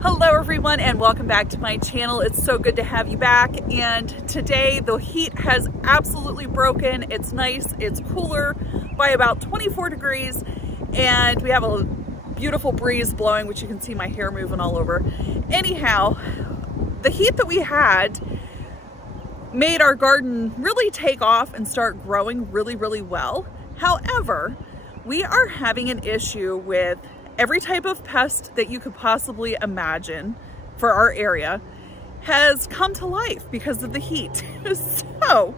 Hello everyone and welcome back to my channel. It's so good to have you back, and today the heat has absolutely broken. It's nice, it's cooler by about 24 degrees and we have a beautiful breeze blowing, which you can see my hair moving all over. Anyhow, the heat that we had made our garden really take off and start growing really well. However, we are having an issue with every type of pest that you could possibly imagine for our area has come to life because of the heat. So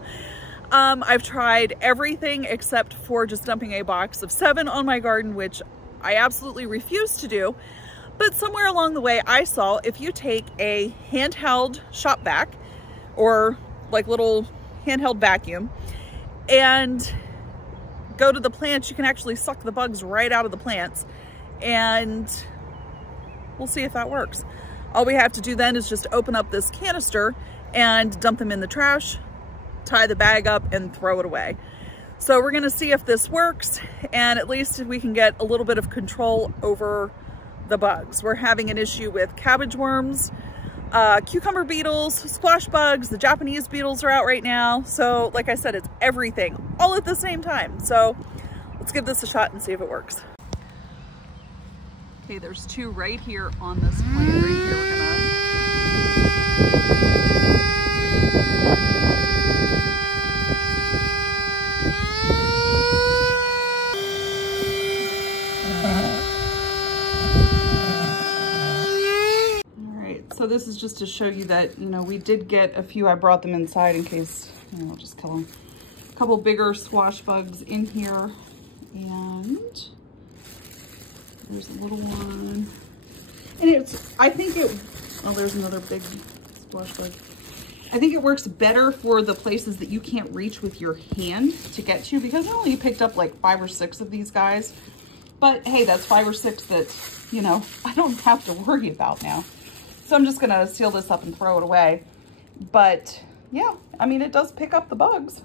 I've tried everything except for just dumping a box of 7 on my garden, which I absolutely refuse to do. But somewhere along the way I saw if you take a handheld shop vac or like little handheld vacuum and go to the plants, you can actually suck the bugs right out of the plants. And we'll see if that works. All we have to do then is just open up this canister and dump them in the trash, tie the bag up and throw it away. So we're gonna see if this works, and at least we can get a little bit of control over the bugs. We're having an issue with cabbage worms, cucumber beetles, squash bugs, the Japanese beetles are out right now. So like I said, it's everything all at the same time. So let's give this a shot and see if it works. Okay, there's 2 right here on this plant right here. All right, so this is just to show you that, you know, we did get a few. I brought them inside in case, you know, I'll just kill them. A couple bigger squash bugs in here, and there's a little one, and I think it, oh, there's another big squash bug. I think it works better for the places that you can't reach with your hand to get to, because I only picked up like 5 or 6 of these guys. But hey, that's 5 or 6 that, you know, I don't have to worry about now. So I'm just gonna seal this up and throw it away. But yeah, I mean, it does pick up the bugs.